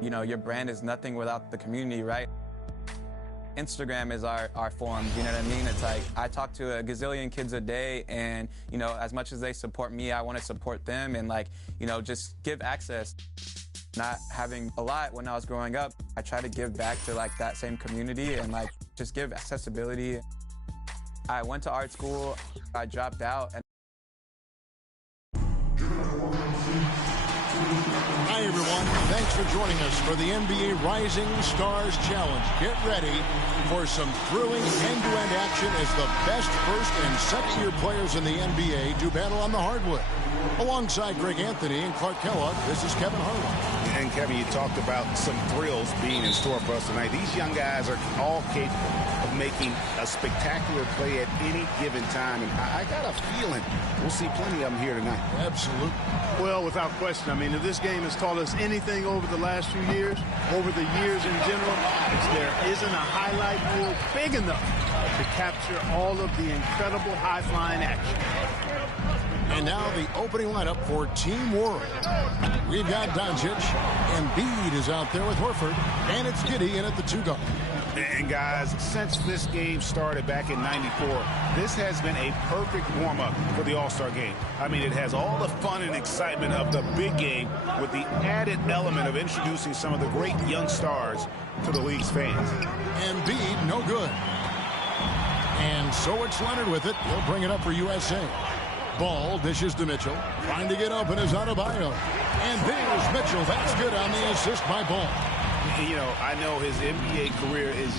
You know, your brand is nothing without the community, right? Instagram is our forums, you know what I mean? It's like I talk to a gazillion kids a day, and, you know, as much as they support me, I want to support them and, like, you know, just give access. Not having a lot when I was growing up, I try to give back to, like, that same community and, like, just give accessibility. I went to art school, I dropped out. Hi, everyone. Thanks for joining us for the NBA Rising Stars Challenge. Get ready for some thrilling end-to-end action as the best first and second-year players in the NBA do battle on the hardwood. Alongside Greg Anthony and Clark Kellogg, this is Kevin Harlan. And, Kevin, you talked about some thrills being in store for us tonight. These young guys are all capable of making a spectacular play at any given time. And I got a feeling we'll see plenty of them here tonight. Absolutely. Well, without question. I mean, if this game has taught us anything over the last few years, over the years in general, there isn't a highlight reel big enough to capture all of the incredible high-flying action. And now the opening lineup for Team World. We've got Doncic, Embiid is out there with Horford, and it's Giddey in at the 2 guard. And, guys, since this game started back in '94, this has been a perfect warm-up for the All-Star game. I mean, it has all the fun and excitement of the big game with the added element of introducing some of the great young stars to the league's fans. Embiid, no good. And so it's Leonard with it. He'll bring it up for USA. Ball dishes to Mitchell. Trying to get open is Adebayo. And there's Mitchell. That's good on the assist by Ball. You know, I know his NBA career is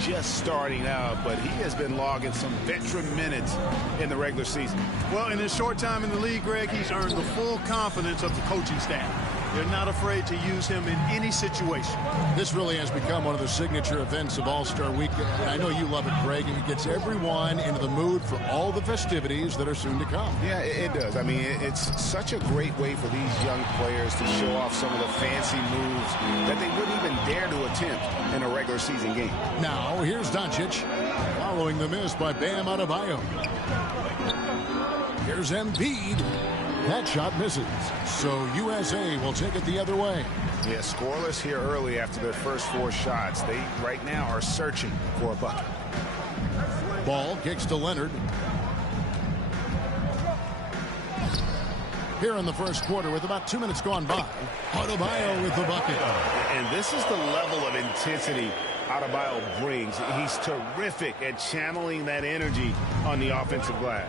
just starting out, but he has been logging some veteran minutes in the regular season. Well, in his short time in the league, Greg, he's earned the full confidence of the coaching staff. They're not afraid to use him in any situation. This really has become one of the signature events of All-Star Weekend. And I know you love it, Greg. It gets everyone into the mood for all the festivities that are soon to come. Yeah, it does. I mean, it's such a great way for these young players to show off some of the fancy moves that they wouldn't even dare to attempt in a regular season game. Now, here's Doncic, following the miss by Bam Adebayo. Here's Embiid. That shot misses. So USA will take it the other way. Yeah, scoreless here early after their first 4 shots. They right now are searching for a bucket. Ball kicks to Leonard. Here in the first quarter with about 2 minutes gone by. Adebayo with the bucket. And this is the level of intensity Adebayo brings. He's terrific at channeling that energy on the offensive glass.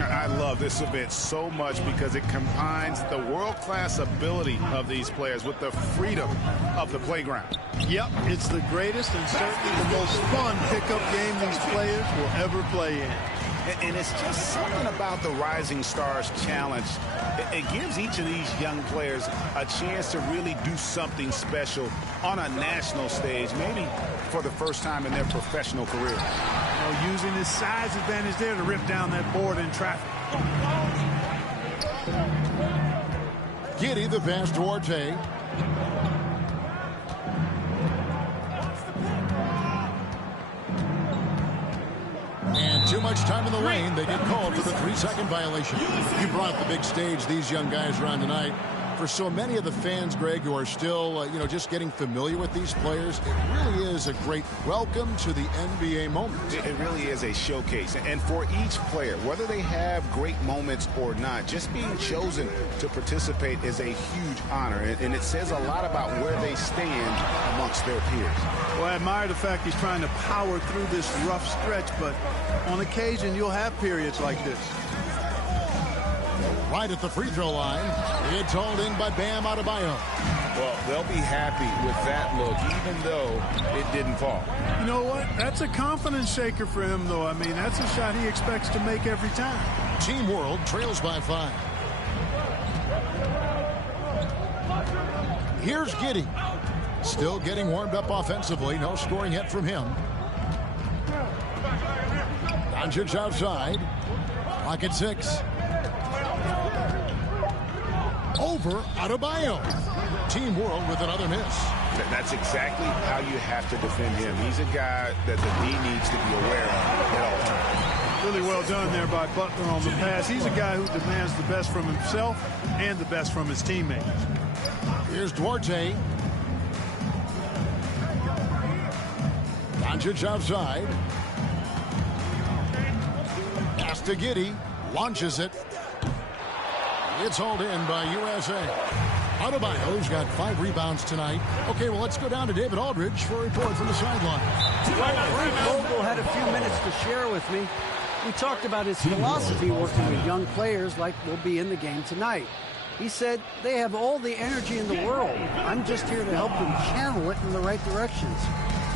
I love this event so much because it combines the world-class ability of these players with the freedom of the playground. Yep, it's the greatest and certainly the most fun pickup game these players will ever play in. And it's just something about the Rising Stars Challenge. It gives each of these young players a chance to really do something special on a national stage, maybe for the first time in their professional career. Using his size advantage there to rip down that board in traffic. Giddey the pass to Orte. And too much time in the lane. They get called for the 3-second violation. You brought up the big stage these young guys are on tonight. For so many of the fans, Greg, who are still, just getting familiar with these players, it really is a great welcome to the NBA moment. It really is a showcase. And for each player, whether they have great moments or not, just being chosen to participate is a huge honor. And it says a lot about where they stand amongst their peers. Well, I admire the fact he's trying to power through this rough stretch, but on occasion you'll have periods like this. Right at the free throw line. It's hauled in by Bam Adebayo. Well, they'll be happy with that look, even though it didn't fall. You know what? That's a confidence shaker for him, though. I mean, that's a shot he expects to make every time. Team World trails by 5. Here's Giddey. Still getting warmed up offensively. No scoring yet from him. Doncic outside. Clock at 6. Over Adebayo. Team World with another miss. That's exactly how you have to defend him. He's a guy that the D needs to be aware of at all times. Really well done there by Butler on the pass. He's a guy who demands the best from himself and the best from his teammates. Here's Duarte. Doncic outside. Pass to Giddey. Launches it. It's hauled in by USA. Adebayo's got 5 rebounds tonight. Okay, well, let's go down to David Aldridge for a report from the sideline. Well, Frank Vogel had a few minutes to share with me. We talked about his philosophy working with young players like will be in the game tonight. He said, they have all the energy in the world. I'm just here to help them channel it in the right directions.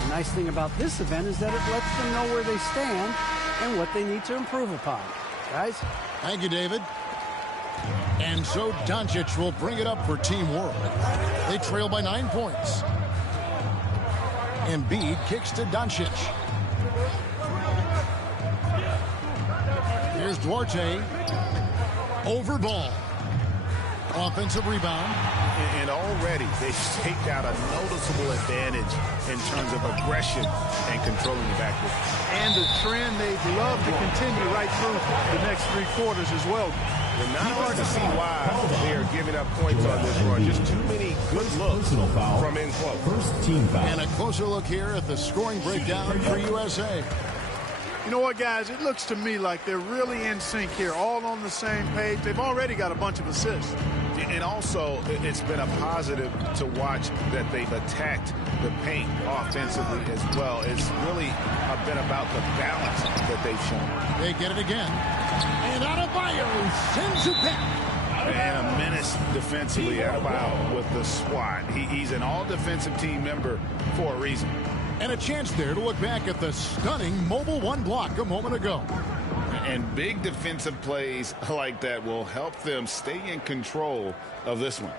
The nice thing about this event is that it lets them know where they stand and what they need to improve upon. Guys? Thank you, David. And so Doncic will bring it up for Team World. They trail by 9 points. Embiid kicks to Doncic. Here's Duarte. Over Ball. Offensive rebound. And already they've staked out a noticeable advantage in terms of aggression and controlling the backcourt. And the trend they'd love to continue right through the next 3 quarters as well. It's not hard to see why they are giving up points on this run. Just too many good looks from in close. First team foul. And a closer look here at the scoring breakdown for USA. You know what, guys? It looks to me like they're really in sync here, all on the same page. They've already got a bunch of assists. And also, it's been a positive to watch that they've attacked the paint offensively as well. It's really been about the balance that they've shown. They get it again. And Adebayo sends it back. And a menace defensively, Adebayo with the swat. He's an all-defensive team member for a reason. And a chance there to look back at the stunning mobile 1 block a moment ago. And big defensive plays like that will help them stay in control of this one.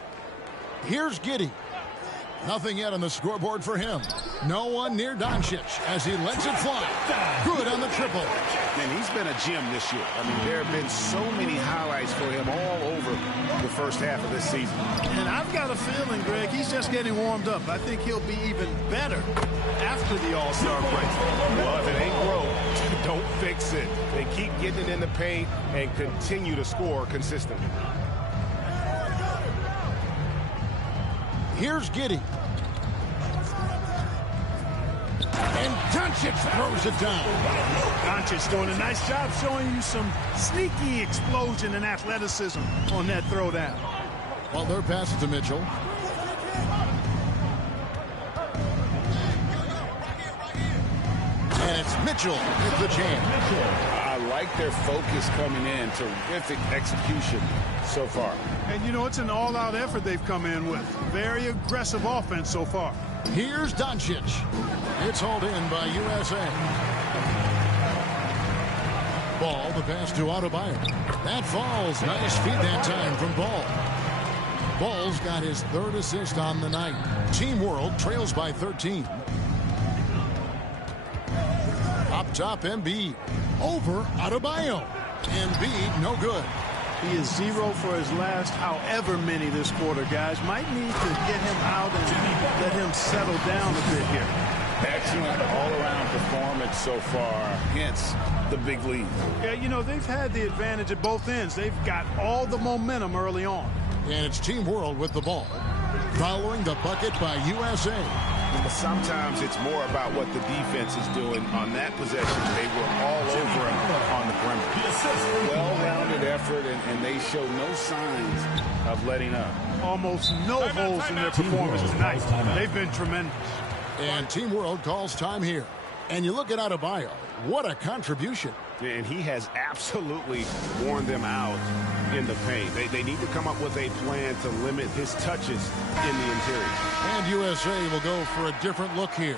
Here's Giddey. Nothing yet on the scoreboard for him. No one near Doncic as he lets it fly. Good on the triple. And he's been a gem this year. I mean, there have been so many highlights for him all over the first half of this season. And I've got a feeling, Greg, he's just getting warmed up. I think he'll be even better after the All-Star break. Well, if it ain't broke, don't fix it. They keep getting it in the paint and continue to score consistently. Here's Giddey. And Doncic throws it down. Doncic doing a nice job showing you some sneaky explosion and athleticism on that throwdown. Well, their pass it to Mitchell. And it's Mitchell with the jam. I like their focus coming in. Terrific execution so far. And, you know, it's an all-out effort they've come in with. Very aggressive offense so far. Here's Doncic. It's hauled in by USA. Ball, the pass to Adebayo. That falls. Nice feed that time from Ball. Ball's got his 3rd assist on the night. Team World trails by 13. Up top, Embiid. Over Adebayo. Embiid, no good. He is 0 for his last however many this quarter, guys. Might need to get him out and let him settle down a bit here. Excellent all-around performance so far, hence the big lead. Yeah, you know, they've had the advantage at both ends. They've got all the momentum early on. And it's Team World with the ball. Following the bucket by USA. But sometimes it's more about what the defense is doing on that possession. They were all over him on the perimeter. Well-rounded effort, and they show no signs of letting up. Almost no holes in their performance tonight. They've been tremendous. And Team World calls time here. And you look at Adebayo. What a contribution. And he has absolutely worn them out in the paint. They need to come up with a plan to limit his touches in the interior. And USA will go for a different look here.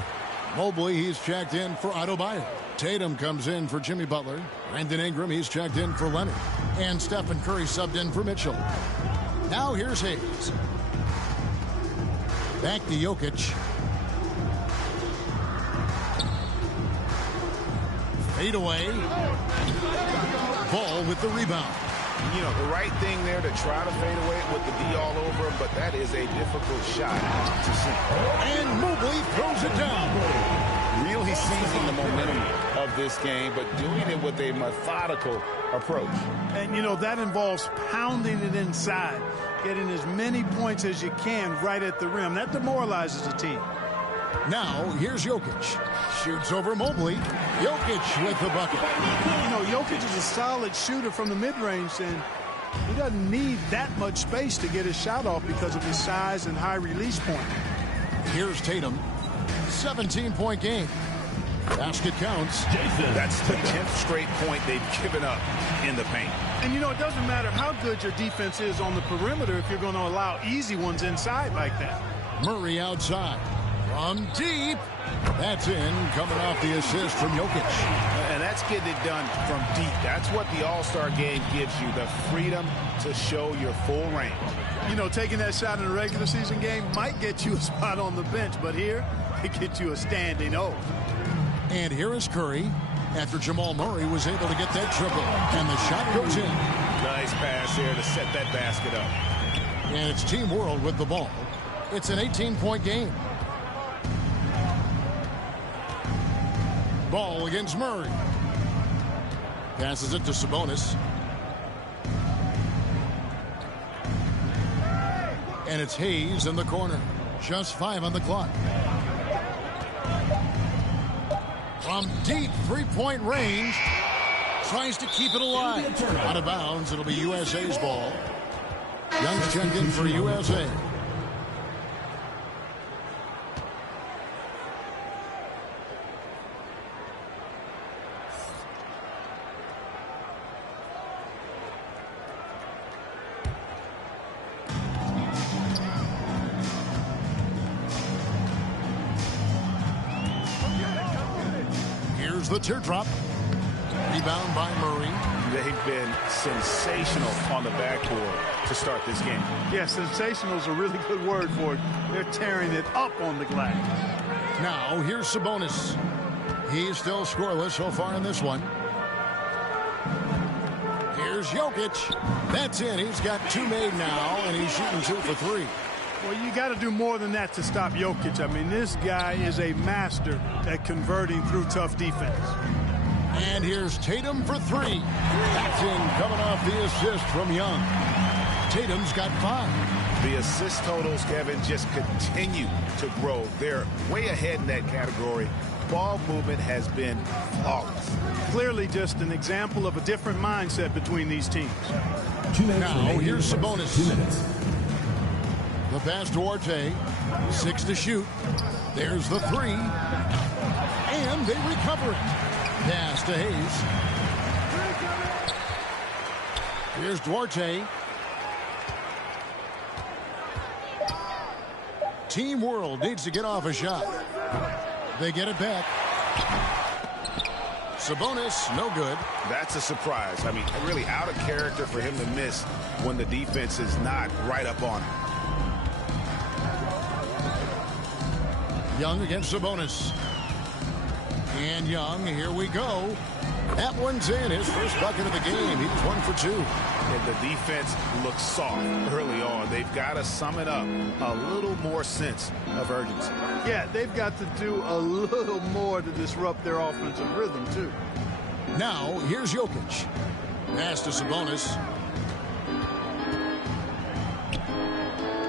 Mobley, he's checked in for Adebayo. Tatum comes in for Jimmy Butler. Brandon Ingram, he's checked in for Leonard. And Stephen Curry subbed in for Mitchell. Now here's Hayes. Back to Jokic. Fade away. Ball with the rebound. You know, the right thing there to try to fade away with the D all over him, but that is a difficult shot to see. And Mobley throws it down. Really seizing the momentum of this game, but doing it with a methodical approach. And, you know, that involves pounding it inside, getting as many points as you can right at the rim. That demoralizes the team. Now, here's Jokic. Shoots over Mobley. Jokic with the bucket. You know, Jokic is a solid shooter from the mid-range, and he doesn't need that much space to get his shot off because of his size and high release point. Here's Tatum. 17-point game. Basket counts. That's the 10th straight point they've given up in the paint. And, you know, it doesn't matter how good your defense is on the perimeter if you're going to allow easy ones inside like that. Murray outside. From deep. That's in, coming off the assist from Jokic. And that's getting it done from deep. That's what the All-Star game gives you, the freedom to show your full range. You know, taking that shot in a regular season game might get you a spot on the bench, but here, it gets you a standing O. And here is Curry after Jamal Murray was able to get that triple. And the shot goes in. Nice pass there to set that basket up. And it's Team World with the ball. It's an 18-point game. Ball against Murray. Passes it to Sabonis. And it's Hayes in the corner. Just 5 on the clock. From deep three-point range. Tries to keep it alive. Out of bounds. It'll be USA's ball. Young's checked in for USA. The teardrop. Rebound by Murray. They've been sensational on the backboard to start this game. Yeah, sensational is a really good word for it. They're tearing it up on the glass. Now, here's Sabonis. He's still scoreless so far in this one. Here's Jokic. That's in. He's got 2 made now, and he's shooting 2 for 3. Well, you got to do more than that to stop Jokic. I mean, this guy is a master at converting through tough defense. And here's Tatum for 3. That's in, coming off the assist from Young. Tatum's got 5. The assist totals, Kevin, just continue to grow. They're way ahead in that category. Ball movement has been flawless. Clearly just an example of a different mindset between these teams. Now, here's Sabonis. 2 minutes. The pass to Orte. 6 to shoot. There's the 3. And they recover it. Pass to Hayes. Here's Duarte. Team World needs to get off a shot. They get it back. Sabonis, no good. That's a surprise. I mean, really out of character for him to miss when the defense is not right up on him. Young against Sabonis. And Young, here we go. That one's in, his first bucket of the game. He's 1 for 2. And the defense looks soft early on. They've got to sum it up. A little more sense of urgency. Yeah, they've got to do a little more to disrupt their offensive rhythm, too. Now, here's Jokic. Pass to Sabonis.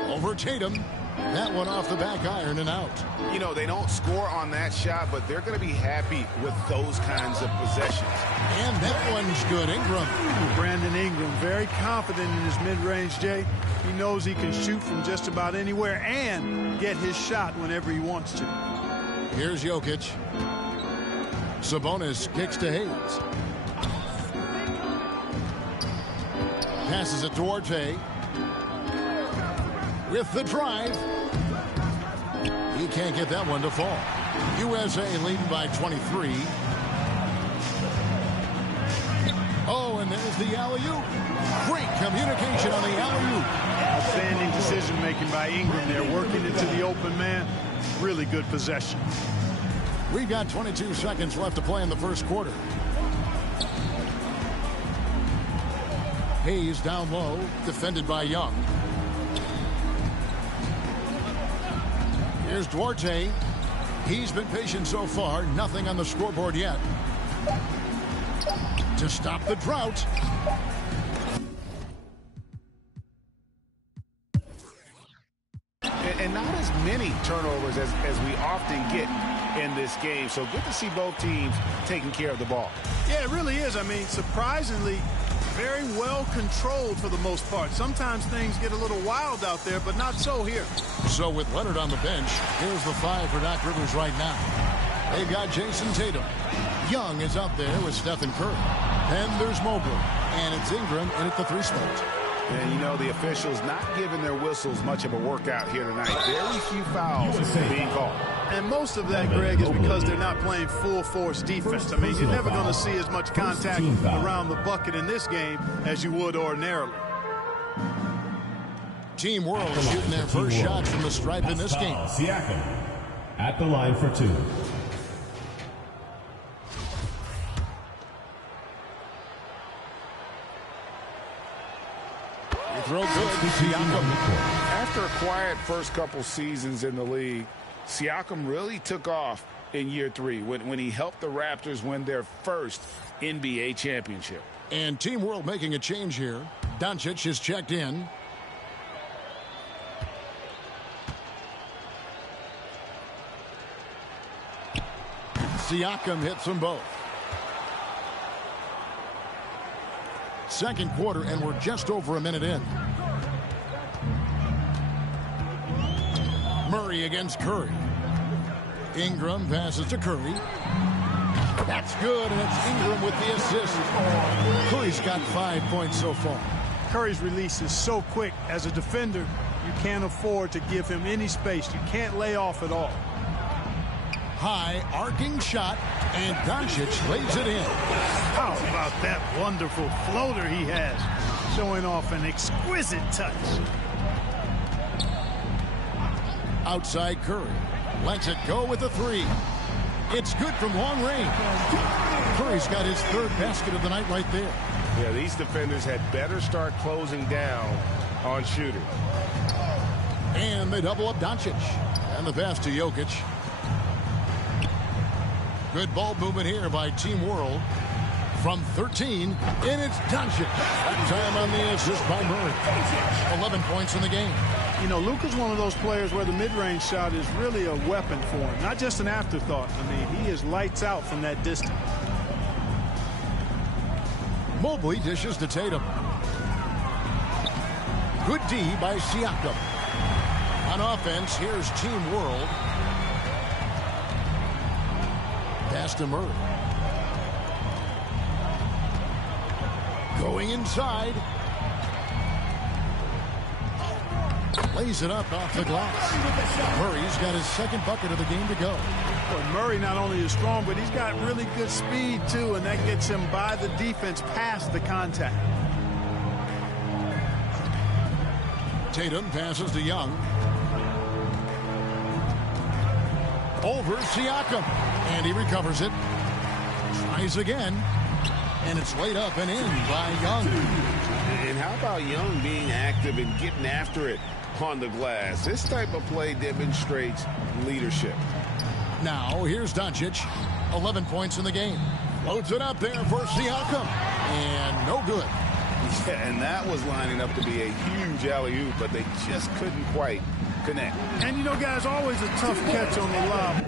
Over Tatum. That one off the back iron and out. You know, they don't score on that shot, but they're going to be happy with those kinds of possessions. And that one's good. Ingram. Brandon Ingram, very confident in his mid-range, Jay. He knows he can shoot from just about anywhere and get his shot whenever he wants to. Here's Jokic. Sabonis kicks to Hayes. Passes it to Orte. With the drive. He can't get that one to fall. USA leading by 23. Oh, and there's the alley-oop. Great communication on the alley-oop. Outstanding decision-making by Ingram there, working it to the open man. Really good possession. We've got 22 seconds left to play in the first quarter. Hayes down low, defended by Young. Here's Duarte. He's been patient so far. Nothing on the scoreboard yet. To stop the drought. and not as many turnovers as we often get in this game. So good to see both teams taking care of the ball. Yeah, it really is. I mean, surprisingly, very well controlled for the most part. Sometimes things get a little wild out there, but not so here. So with Leonard on the bench, here's the 5 for Doc Rivers right now. They've got Jason Tatum. Young is up there with Stephen Curry. Then there's Mobley. And it's Ingram in at the 3 spot. And, you know, the officials not giving their whistles much of a workout here tonight. Very few fouls being called. And most of that, Greg, is because they're not playing full-force defense. I mean, you're never going to see as much contact around the bucket in this game as you would ordinarily. Team World shooting their first shots from the stripe in this game. Siakam at the line for 2. Throw good to Siakam. After a quiet first couple seasons in the league, Siakam really took off in year 3 when he helped the Raptors win their first NBA championship. And Team World making a change here. Doncic is checked in. Siakam hits them both. Second quarter, and we're just over a minute in. Murray against Curry. Ingram passes to Curry. That's good, and it's Ingram with the assist. Curry's got 5 points so far. Curry's release is so quick. As a defender, you can't afford to give him any space. You can't lay off at all. High arcing shot, and Doncic lays it in. How about that wonderful floater he has, showing off an exquisite touch. Outside Curry. Lets it go with a 3. It's good from long range. Curry's got his 3rd basket of the night right there. Yeah, these defenders had better start closing down on shooters. And they double up Doncic. And the pass to Jokic. Good ball movement here by Team World. From 13, and it's Doncic. That time on the assist by Murray. 11 points in the game. You know, Luka's one of those players where the mid-range shot is really a weapon for him, not just an afterthought. I mean, he is lights out from that distance. Mobley dishes to Tatum. Good D by Siakam. On offense, here's Team World. Pass to Murray. Going inside. Lays it up off the glass. Murray's got his 2nd bucket of the game to go. Well, Murray not only is strong, but he's got really good speed, too, and that gets him by the defense past the contact. Tatum passes to Young. Over Siakam. And he recovers it. Tries again. And it's laid up and in by Young. And how about Young being active and getting after it on the glass? This type of play demonstrates leadership. Now, here's Doncic. 11 points in the game. Loads it up there for Siakam. And no good. Yeah, and that was lining up to be a huge alley-oop, but they just couldn't quite connect. And, you know, guys, always a tough catch on the lob.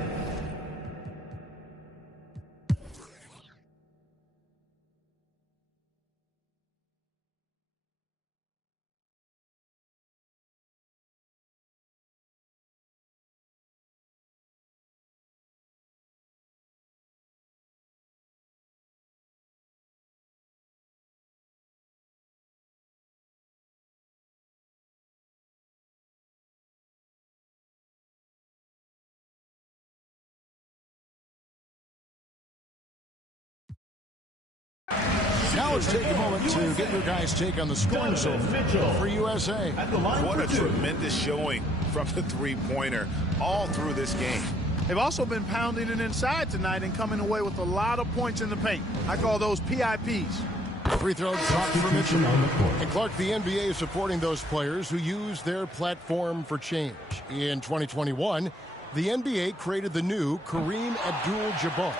Now let's take a moment to get your guys' take on the scoring so far for USA. What a tremendous showing from the three-pointer all through this game. They've also been pounding it inside tonight and coming away with a lot of points in the paint. I call those PIPs. Free throw dropped for Mitchell. And Clark, the NBA is supporting those players who use their platform for change. In 2021, the NBA created the new Kareem Abdul-Jabbar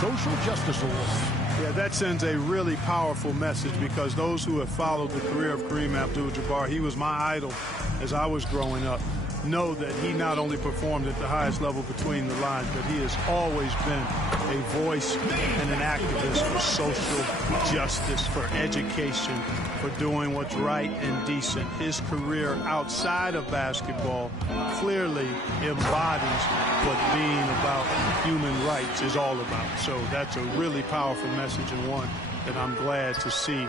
Social Justice Award. Yeah, that sends a really powerful message because those who have followed the career of Kareem Abdul-Jabbar, he was my idol as I was growing up. know that he not only performed at the highest level between the lines, but he has always been a voice and an activist for social justice, for education, for doing what's right and decent. His career outside of basketball clearly embodies what being about human rights is all about. So that's a really powerful message, and one that I'm glad to see.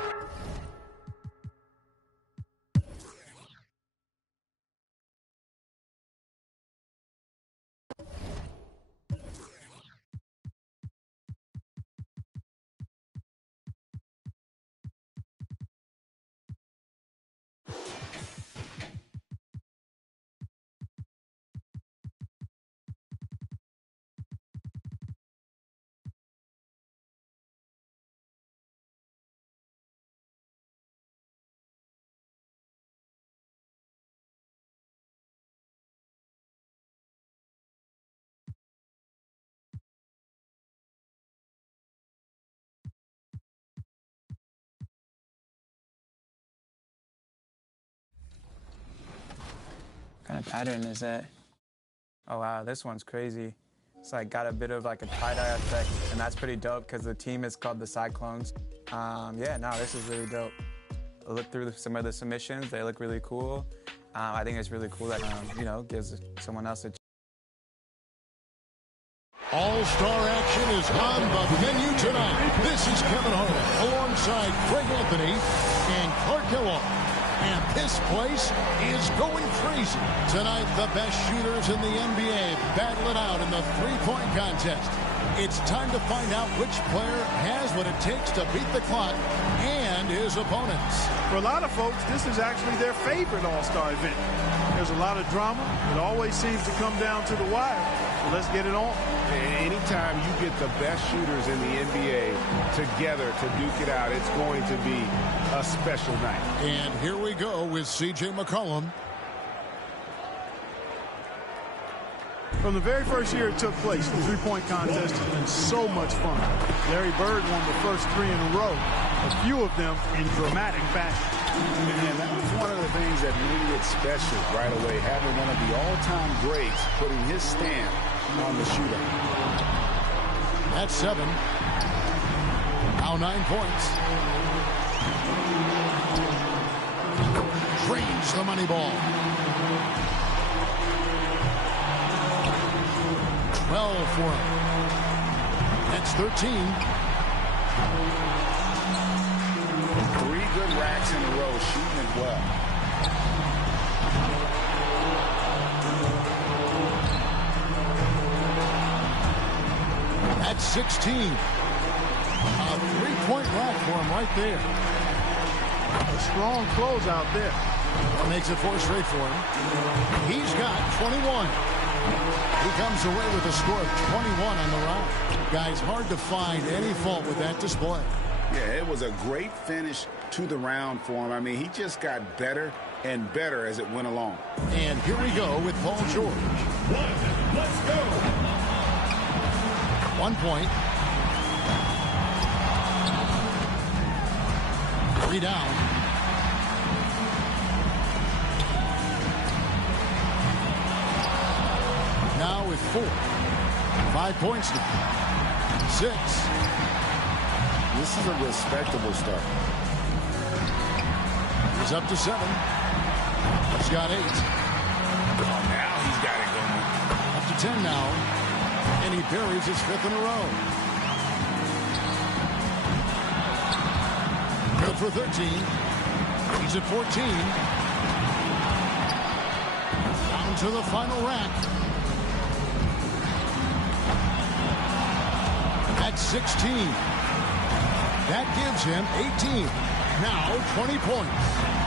What kind of pattern is that? Oh wow, this one's crazy. It's like got a bit of like a tie-dye effect, and that's pretty dope because the team is called the Cyclones. Yeah, no, this is really dope. I looked through some of the submissions; they look really cool. I think it's really cool that you know, gives someone else a. All-Star action is on the menu tonight. This is Kevin Harlan alongside Craig Anthony and Clark Kellogg. And this place is going crazy. Tonight, the best shooters in the NBA battle it out in the three-point contest. It's time to find out which player has what it takes to beat the clock and his opponents. For a lot of folks, this is actually their favorite All-Star event. There's a lot of drama. It always seems to come down to the wire. So let's get it on. Anytime you get the best shooters in the NBA together to duke it out, it's going to be a special night. And here we go with C.J. McCollum. From the very first year it took place, the three-point contest has been so much fun. Larry Bird won the first three in a row, a few of them in dramatic fashion. And that was one of the things that made it special right away, having one of the all-time greats putting his stamp on the shootout. That's 7. Now 9 points. Drains the money ball. 12 for him. That's 13. 3 good racks in a row, shooting it well. That's 16. A three-point rack for him right there. A strong closeout there. That makes it 4 straight for him. He's got 21. He comes away with a score of 21 on the round. Guys, hard to find any fault with that display. Yeah, it was a great finish to the round for him. I mean, he just got better and better as it went along. And here we go with Paul George. Let's go. 1 point. 3 down. Now with 4. 5 points now. 6. This is a respectable start. He's up to 7. He's got 8. Now he's got it going. Up to 10 now. And he buries his 5th in a row. Good for 13. He's at 14. Down to the final rack. At 16. That gives him 18. Now 20 points.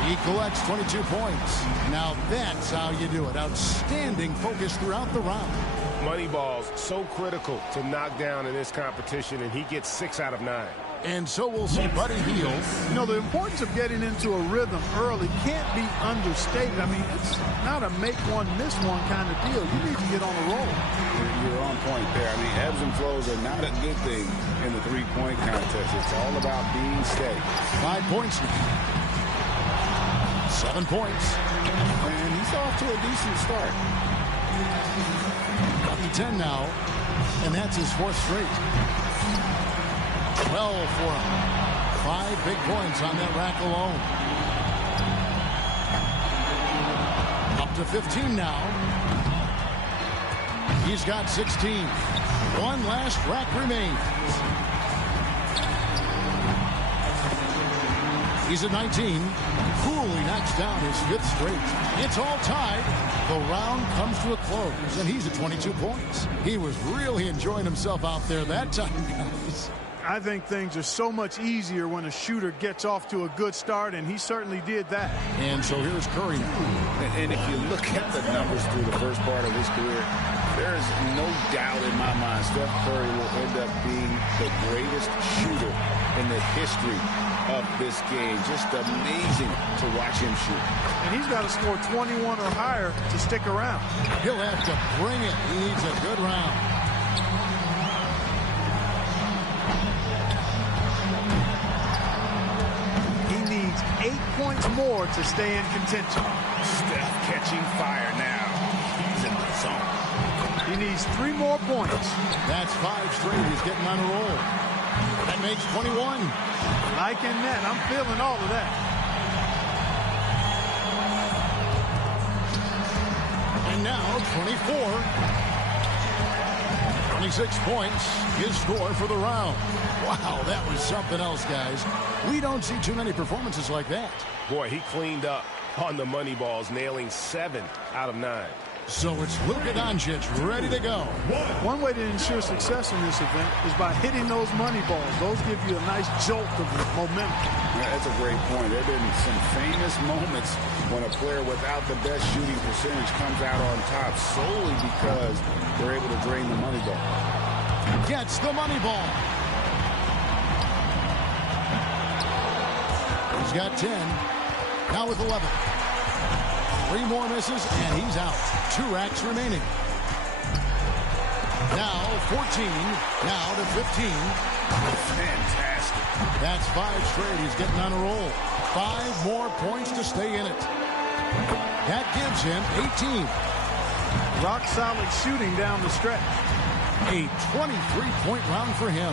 He collects 22 points. Now that's how you do it. Outstanding focus throughout the round. Moneyball's so critical to knock down in this competition, and he gets 6 out of 9. And so we'll see Buddy Hield. You know, the importance of getting into a rhythm early can't be understated. I mean, it's not a make one, miss one kind of deal. You need to get on a roll. You're on point there. I mean, ebbs and flows are not a good thing in the three-point contest. It's all about being steady. 5 points now. 7 points. And he's off to a decent start. Up to 10 now, and that's his fourth straight. 12 for him. 5 big points on that rack alone. Up to 15 now. He's got 16. One last rack remains. He's at 19. Coolly knocks down his 5th straight. It's all tied. The round comes to a close, and he's at 22 points. He was really enjoying himself out there that time, guys. I think things are so much easier when a shooter gets off to a good start, and he certainly did that. And so here's Curry now. And if you look at the numbers through the first part of his career, there's no doubt in my mind Steph Curry will end up being the greatest shooter in the history of this game. Just amazing to watch him shoot. And he's got to score 21 or higher to stick around. He'll have to bring it. He needs a good round. He needs 8 points more to stay in contention. Steph catching fire now. He's in the zone. He needs 3 more points. That's 5 straight. He's getting on a roll. That makes 21. Liking that. I'm feeling all of that. And now 24. 26 points. His score for the round. Wow, that was something else, guys. We don't see too many performances like that. Boy, he cleaned up on the money balls, nailing 7 out of 9. So it's Luka Doncic ready to go. One way to ensure success in this event is by hitting those money balls. Those give you a nice jolt of momentum. Yeah, that's a great point. There have been some famous moments when a player without the best shooting percentage comes out on top solely because they're able to drain the money ball. Gets the money ball. He's got 10. Now with 11. 3 more misses, and he's out. 2 racks remaining. Now 14. Now to 15. Fantastic. That's 5 straight. He's getting on a roll. 5 more points to stay in it. That gives him 18. Rock solid shooting down the stretch. A 23-point round for him.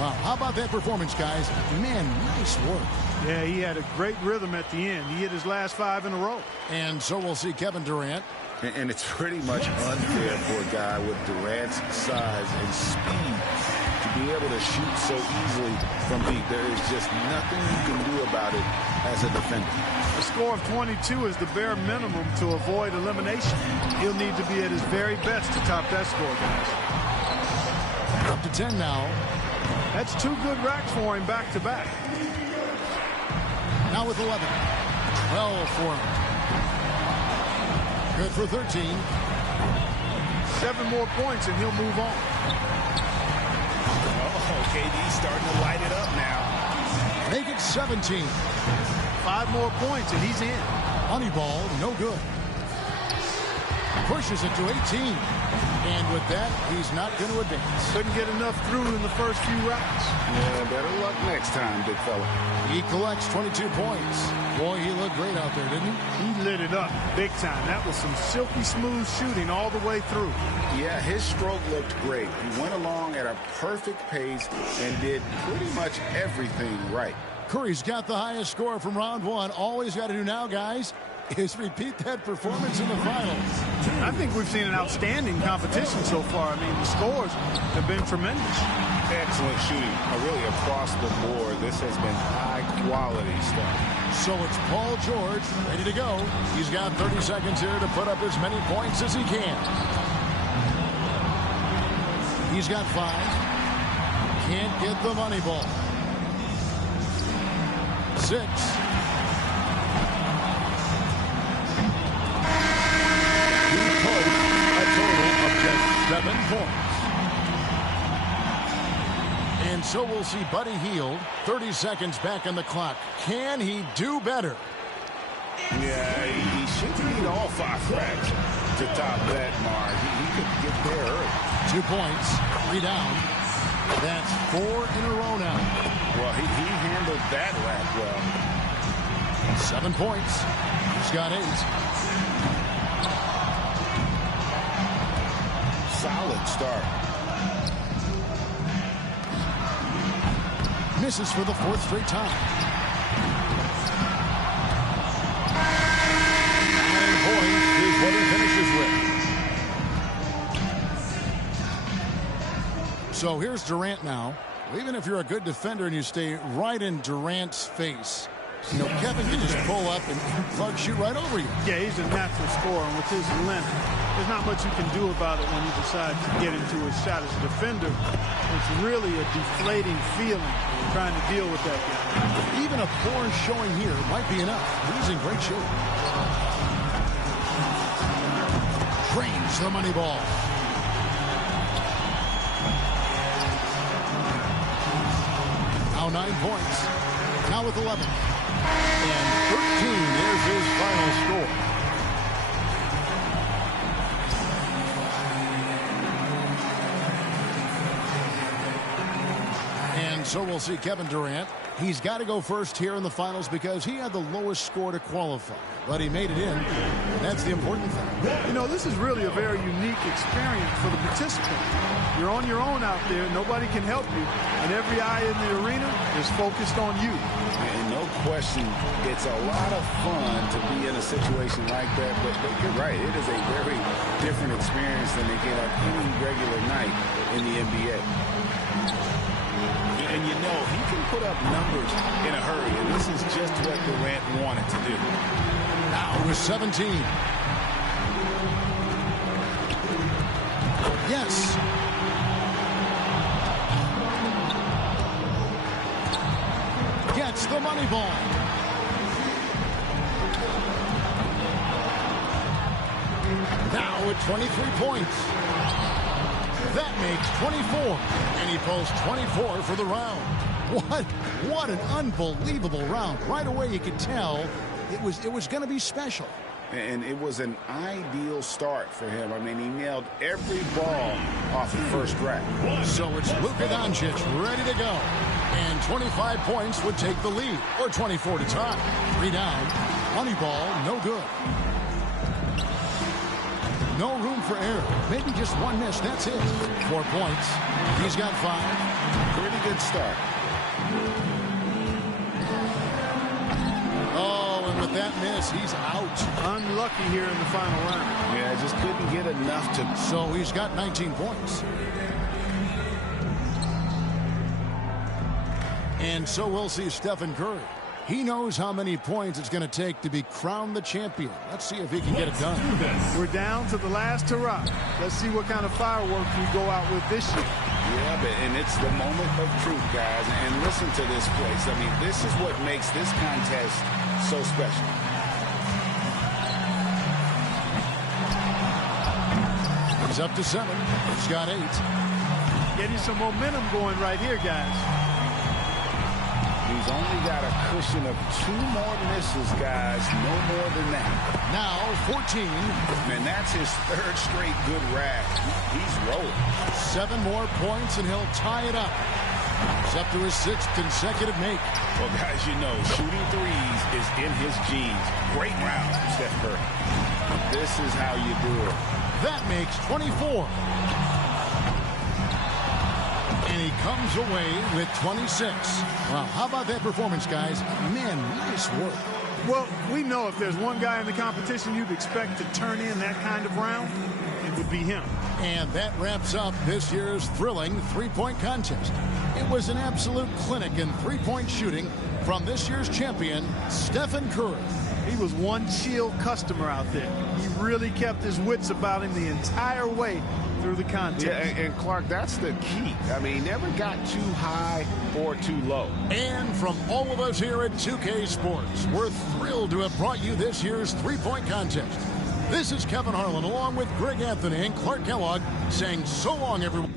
Wow, how about that performance, guys? Man, nice work. Yeah, he had a great rhythm at the end. He hit his last 5 in a row. And so we'll see Kevin Durant. And it's pretty much unfair for a guy with Durant's size and speed to be able to shoot so easily from deep. There is just nothing you can do about it as a defender. A score of 22 is the bare minimum to avoid elimination. He'll need to be at his very best to top that score, guys. Up to 10 now. That's 2 good racks for him back-to-back. Now with 11. 12 for him. Good for 13. 7 more points and he'll move on. Oh, KD's starting to light it up now. Make it 17. 5 more points and he's in. Money ball, no good. Pushes it to 18. And with that, he's not going to advance. Couldn't get enough through in the first few rounds. Yeah, better luck next time, big fella. He collects 22 points. Boy, he looked great out there, didn't he? He lit it up big time. That was some silky smooth shooting all the way through. Yeah, his stroke looked great. He went along at a perfect pace and did pretty much everything right. Curry's got the highest score from round 1. All he's got to do now, guys, is repeat that performance in the finals. I think we've seen an outstanding competition so far. I mean, the scores have been tremendous. Excellent shooting, really across the board. This has been high-quality stuff. So it's Paul George ready to go. He's got 30 seconds here to put up as many points as he can. He's got 5. Can't get the money ball. 6. A total of just 7 points. And so we'll see Buddy Hield. 30 seconds back on the clock. Can he do better? Yeah, he should need all 5 racks to top that mark. He could get there early. 2 points, 3 down. That's 4 in a row now. Well, he handled that rack well. 7 points. He's got 8. Solid start. Misses for the 4th straight time. Points is what he finishes with. So here's Durant now. Even if you're a good defender and you stay right in Durant's face, you know, Kevin can just pull up and Clark shoot right over you. Yeah, he's a natural scorer, and with his length, there's not much you can do about it when you decide to get into his shot as a defender. It's really a deflating feeling trying to deal with that guy. Even a poor showing here might be enough. He's in great shape. Drains the money ball. Now 9 points. Now with 11. And 13 is his final score. And so we'll see Kevin Durant. He's got to go first here in the finals because he had the lowest score to qualify. But he made it in. And that's the important thing. You know, this is really a very unique experience for the participant. You're on your own out there. Nobody can help you. And every eye in the arena is focused on you. And no question, it's a lot of fun to be in a situation like that. But you're right. It is a very different experience than they get on any regular night in the NBA. And you know, he can put up numbers in a hurry, and this is just what Durant wanted to do. Now with 17. Yes. Gets the money ball. Now with 23 points. That makes 24, and he posts 24 for the round. What an unbelievable round. Right away you could tell it was going to be special. And it was an ideal start for him. I mean, he nailed every ball off the first rack. So it's Luka Doncic ready to go. And 25 points would take the lead, or 24 to tie. 3 down. Money ball, no good. No room for error. Maybe just one miss. That's it. 4 points. He's got 5. Pretty good start. Oh, and with that miss, he's out. Unlucky here in the final round. Yeah, just couldn't get enough to. So he's got 19 points. And so we'll see Stephen Curry. He knows how many points it's going to take to be crowned the champion. Let's see if he can get it done. We're down to the last hurrah. Let's see what kind of fireworks we go out with this year. Yeah, and it's the moment of truth, guys. And listen to this place. I mean, this is what makes this contest so special. He's up to 7. He's got 8. Getting some momentum going right here, guys. He's only got a cushion of 2 more misses, guys. No more than that. Now 14. And that's his 3rd straight good rack. He's rolling. 7 more points and he'll tie it up. He's up to his 6th consecutive make. Well, guys, you know, shooting threes is in his genes. Great round from Steph Curry. This is how you do it. That makes 24. And he comes away with 26. Wow, how about that performance, guys? Man, nice work. Well, we know if there's one guy in the competition you'd expect to turn in that kind of round, it would be him. And that wraps up this year's thrilling three-point contest. It was an absolute clinic in three-point shooting from this year's champion, Stephen Curry. He was one chill customer out there. He really kept his wits about him the entire way through the contest. Yeah, and Clark, that's the key. I mean, he never got too high or too low. And from all of us here at 2K Sports, we're thrilled to have brought you this year's three-point contest. This is Kevin Harlan along with Greg Anthony and Clark Kellogg saying so long, everyone.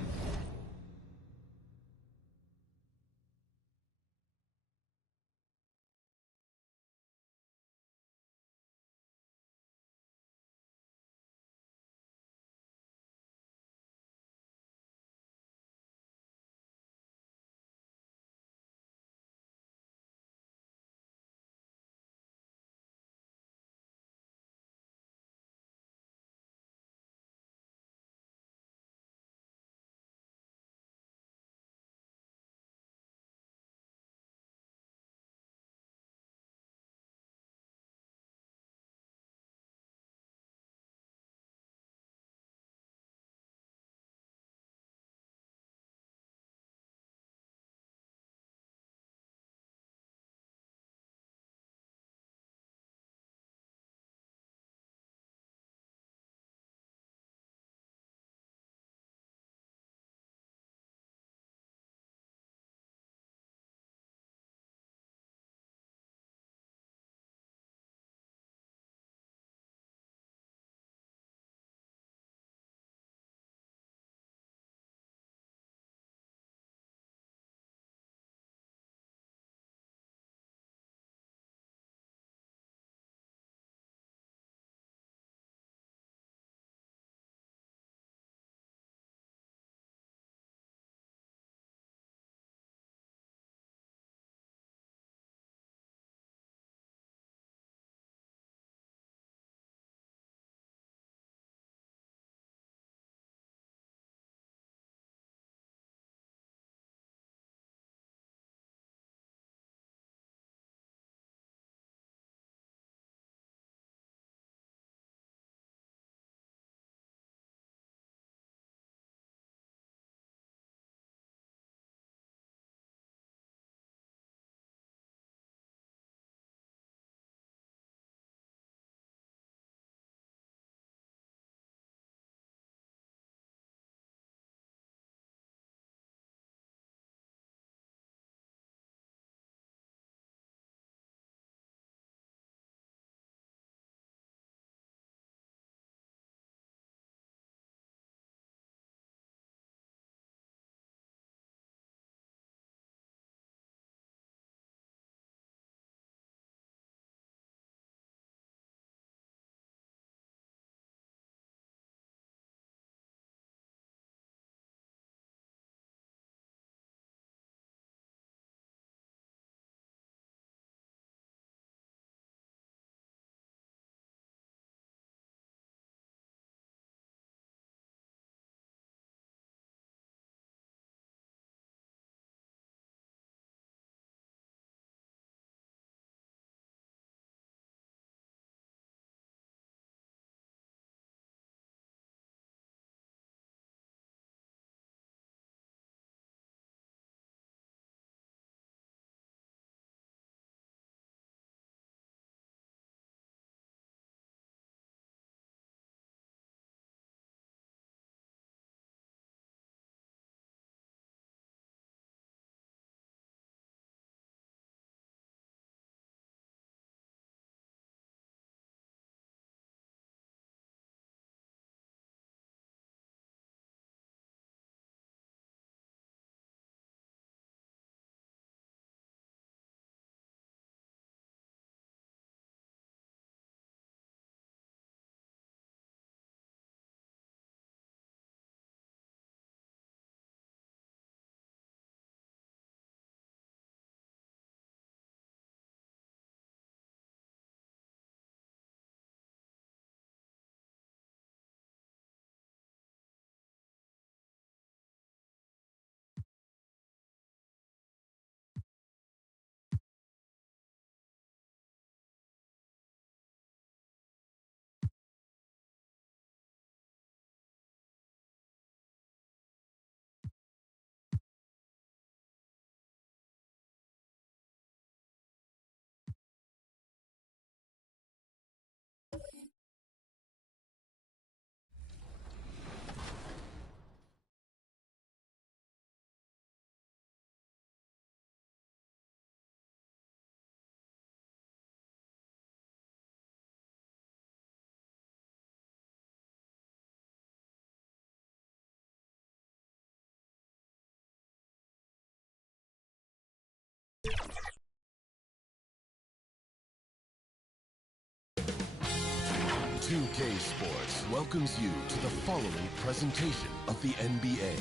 Nba2k Sports welcomes you to the following presentation of the NBA.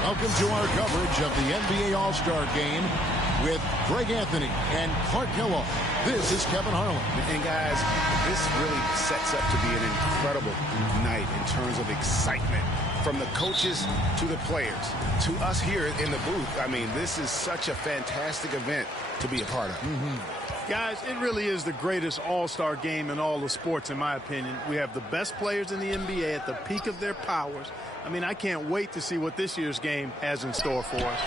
Welcome to our coverage of the NBA All-Star Game with Greg Anthony and Clark Kellogg. This is Kevin Harlan. And guys, this really sets up to be an incredible night in terms of excitement. From the coaches to the players, to us here in the booth. I mean, this is such a fantastic event to be a part of. Guys, it really is the greatest all-star game in all the sports, in my opinion. We have the best players in the NBA at the peak of their powers. I mean, I can't wait to see what this year's game has in store for us.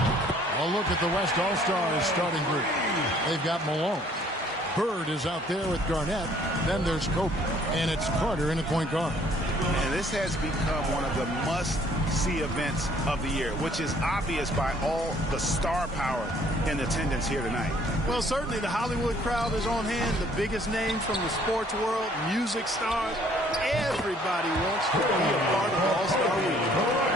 A look at the West All-Stars starting group. They've got Malone. Bird is out there with Garnett. Then there's Kobe. And it's Carter in at point guard. And this has become one of the must-see events of the year, which is obvious by all the star power in attendance here tonight. Well, certainly the Hollywood crowd is on hand, the biggest names from the sports world, music stars. Everybody wants to be a part of All-Star Week.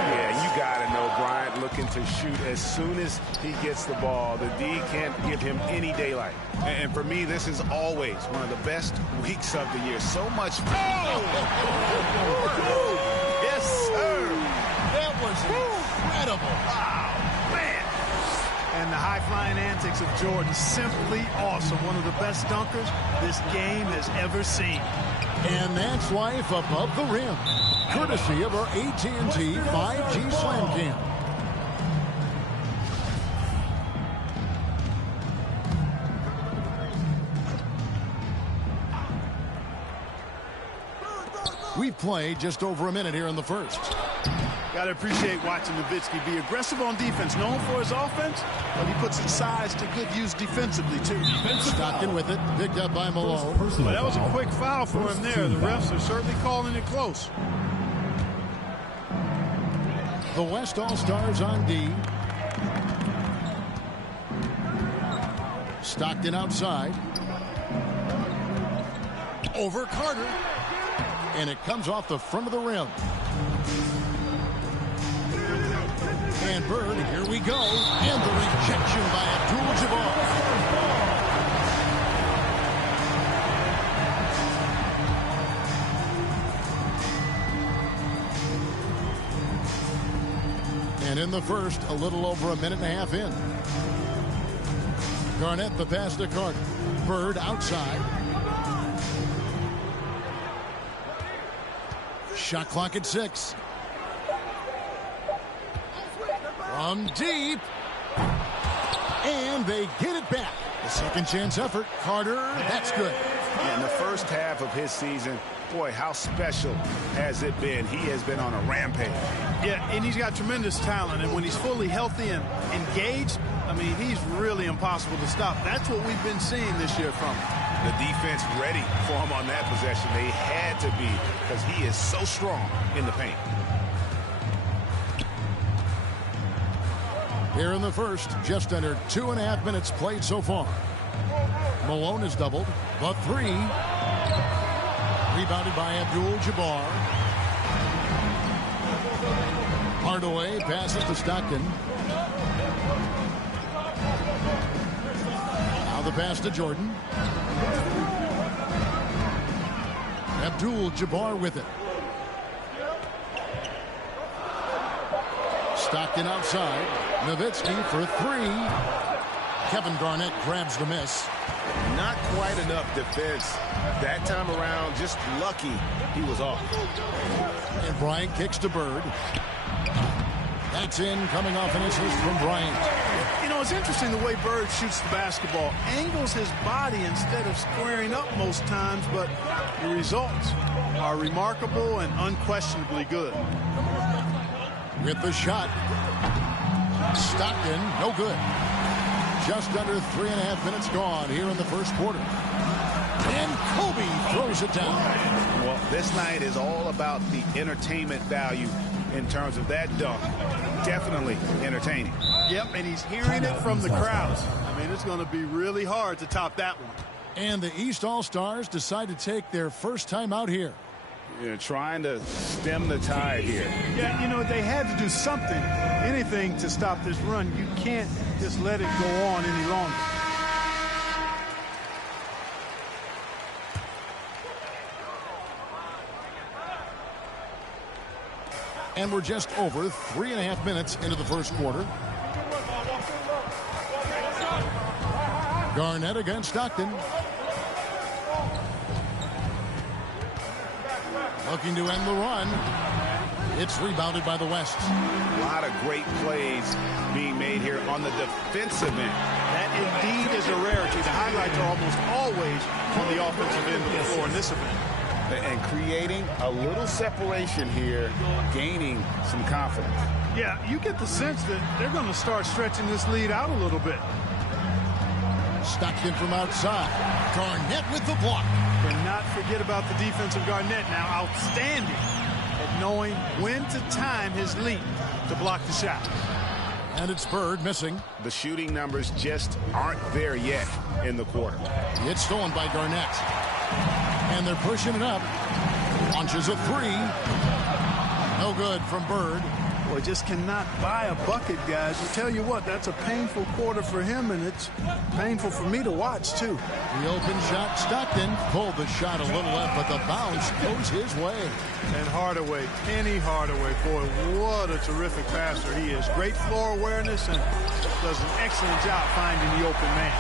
Yeah, you got to know Bryant looking to shoot as soon as he gets the ball. The D can't give him any daylight. And for me, this is always one of the best weeks of the year. So much fun. Yes, sir. That was incredible. Wow, man. And the high-flying antics of Jordan, simply awesome. One of the best dunkers this game has ever seen. And that's life above the rim, courtesy of our AT&T 5G Slam Cam. We've played just over a minute here in the first. Gotta appreciate watching Nowitzki be aggressive on defense, known for his offense, but he puts his size to good use defensively too. Stockton with it, picked up by Malone. But that was a quick foul for him there. The refs are certainly calling it close. The West All-Stars on D. Stockton outside. Over Carter. And it comes off the front of the rim. And Bird, here we go. And the rejection by Abdul-Jabbar. And in the first, a little over a minute and a half in. Garnett the pass to Carter. Bird outside. Shot clock at 6. From deep. And they get it back. The second chance effort. Carter, that's good. In the first half of his season, boy, how special has it been? He has been on a rampage. Yeah, and he's got tremendous talent, and when he's fully healthy and engaged, I mean, he's really impossible to stop. That's what we've been seeing this year from him. The defense ready for him on that possession. They had to be, because he is so strong in the paint. Here in the first, just under 2.5 minutes played so far. Malone is doubled. The three. Rebounded by Abdul-Jabbar. Hardaway passes to Stockton. Now the pass to Jordan. Abdul-Jabbar with it. Stockton outside. Nowitzki for 3. Kevin Garnett grabs the miss. Not quite enough defense that time around. Just lucky he was off. And Bryant kicks to Bird. That's in, coming off an assist from Bryant. You know, it's interesting the way Bird shoots the basketball. Angles his body instead of squaring up most times, but the results are remarkable and unquestionably good. With the shot. Stockton, no good. Just under 3.5 minutes gone here in the first quarter. And Kobe throws it down. Well, this night is all about the entertainment value in terms of that dunk. Definitely entertaining. Yep, and he's hearing it from the crowds. I mean, it's going to be really hard to top that one. And the East All-Stars decide to take their first time out here. You know, trying to stem the tide here. Yeah, you know, they had to do something, anything to stop this run. You can't just let it go on any longer. And we're just over 3.5 minutes into the first quarter. Garnett against Stockton. Looking to end the run. It's rebounded by the West. A lot of great plays being made here on the defensive end. That indeed is a rarity. The highlights are almost always on the offensive end of the floor in this event. And creating a little separation here, gaining some confidence. Yeah, you get the sense that they're going to start stretching this lead out a little bit. Stockton from outside. Garnett with the block. Cannot forget about the defensive Garnett now. Outstanding at knowing when to time his leap to block the shot. And it's Bird missing. The shooting numbers just aren't there yet in the quarter. It's stolen by Garnett. And they're pushing it up. Launches a three. No good from Bird. Boy, just cannot buy a bucket, guys. I tell you what, that's a painful quarter for him, and it's painful for me to watch, too. The open shot, Stockton pulled the shot a little left, but the bounce goes his way. And Hardaway, Penny Hardaway, boy, what a terrific passer he is. Great floor awareness and does an excellent job finding the open man.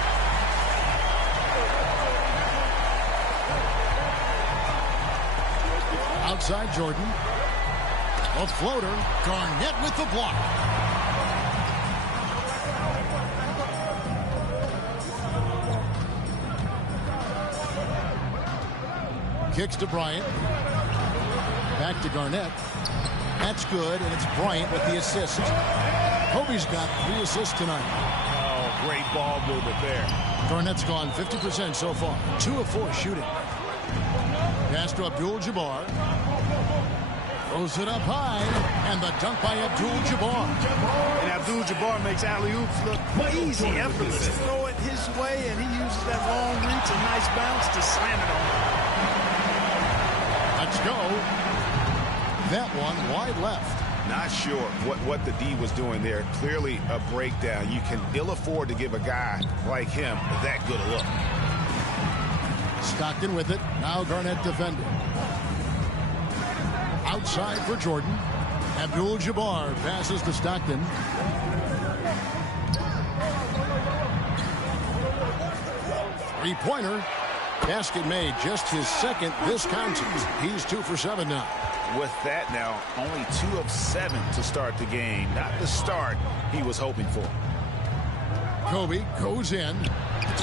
Outside Jordan. A floater. Garnett with the block. Kicks to Bryant. Back to Garnett. That's good, and it's Bryant with the assist. Kobe's got 3 assists tonight. Oh, great ball movement there. Garnett's gone 50% so far. 2 of 4 shooting. Pass to Abdul-Jabbar. Throws it up high, and the dunk by Abdul-Jabbar. And Abdul-Jabbar makes alley-oops look easy, effortless. Throw it his way, and he uses that long reach, a nice bounce to slam it on. Let's go. That one wide left. Not sure what the D was doing there. Clearly a breakdown. You can ill afford to give a guy like him that good a look. Stockton with it. Now Garnett defending. Outside for Jordan. Abdul-Jabbar passes to Stockton. Three-pointer. Basket made. Just his second. This counts. He's 2 for 7 now. With that now, only 2 of 7 to start the game. Not the start he was hoping for. Kobe goes in.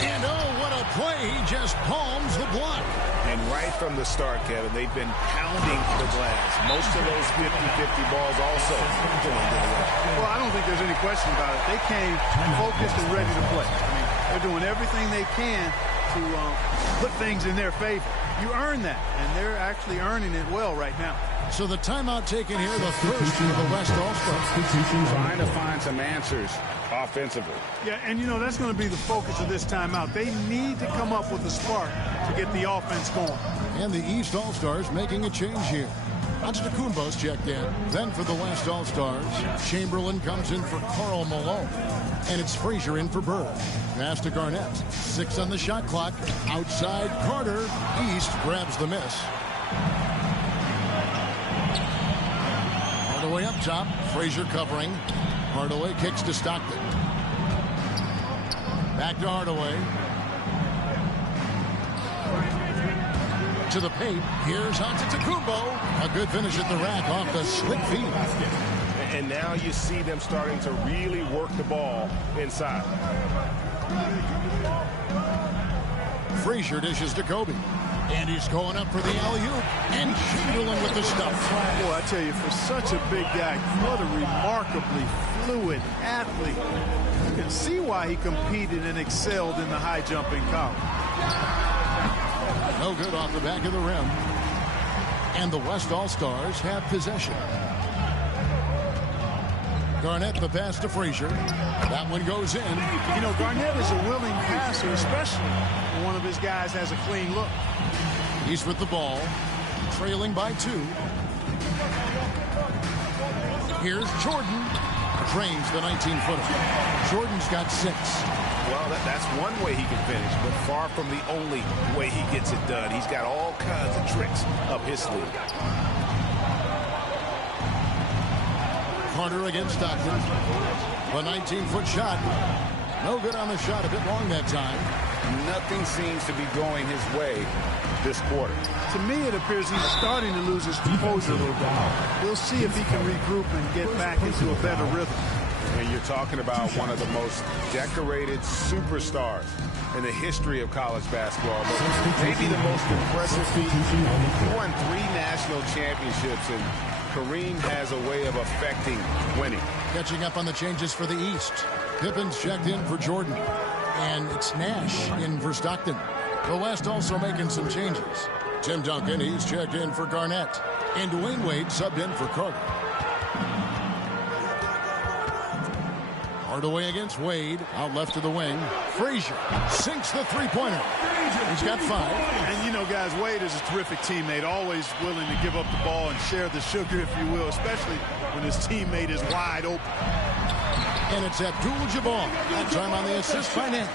And oh, what a play. He just palms the block. And right from the start, Kevin, they've been pounding the glass. Most of those 50-50 balls also going their way. Well, I don't think there's any question about it. They came focused and ready to play. I mean, they're doing everything they can to put things in their favor. You earn that, and they're actually earning it well right now. So the timeout taken here, the first of the West All-Stars. Trying to find some answers offensively. Yeah, and you know, that's going to be the focus of this timeout. They need to come up with a spark to get the offense going. And the East All-Stars making a change here. Antetokounmpo's checked in. Then for the West All-Stars, Chamberlain comes in for Karl Malone. And it's Frazier in for Bird. Pass to Garnett. 6 on the shot clock. Outside Carter. East grabs the miss. Hardaway up top. Frazier covering. Hardaway kicks to Stockton. Back to Hardaway. To the paint. Here's Antetokounmpo. A good finish at the rack off the slick feet. And now you see them starting to really work the ball inside. Frazier dishes to Kobe. And he's going up for the alley-oop. And Chamberlain with the stuff. Boy, I tell you, for such a big guy, what a remarkably fluid athlete. You can see why he competed and excelled in the high jump in college. No good off the back of the rim. And the West All-Stars have possession. Garnett the pass to Frazier. That one goes in. You know, Garnett is a willing passer, especially when one of his guys has a clean look. He's with the ball. trailing by 2. Here's Jordan. Drains the 19-footer. Jordan's got 6. Well, that's one way he can finish, but far from the only way he gets it done. He's got all kinds of tricks up his sleeve. Carter against Stockton. The 19-foot shot. No good on the shot. A bit long that time. Nothing seems to be going his way this quarter. To me, it appears he's starting to lose his composure a little bit. We'll see if he can regroup and get back into a better rhythm. And you're talking about one of the most decorated superstars in the history of college basketball. But maybe the most impressive feat. He won 3 national championships, and Kareem has a way of affecting winning. Catching up on the changes for the East. Pippen's checked in for Jordan. And it's Nash in for Stockton. The West also making some changes. Tim Duncan, he's checked in for Garnett. And Dwayne Wade subbed in for Carter. Hardaway against Wade. Out left of the wing. Frazier sinks the three-pointer. He's got 5. And, you know, guys, Wade is a terrific teammate, always willing to give up the ball and share the sugar, if you will, especially when his teammate is wide open. And it's Abdul-Jabbar. That time on the assist by Nash.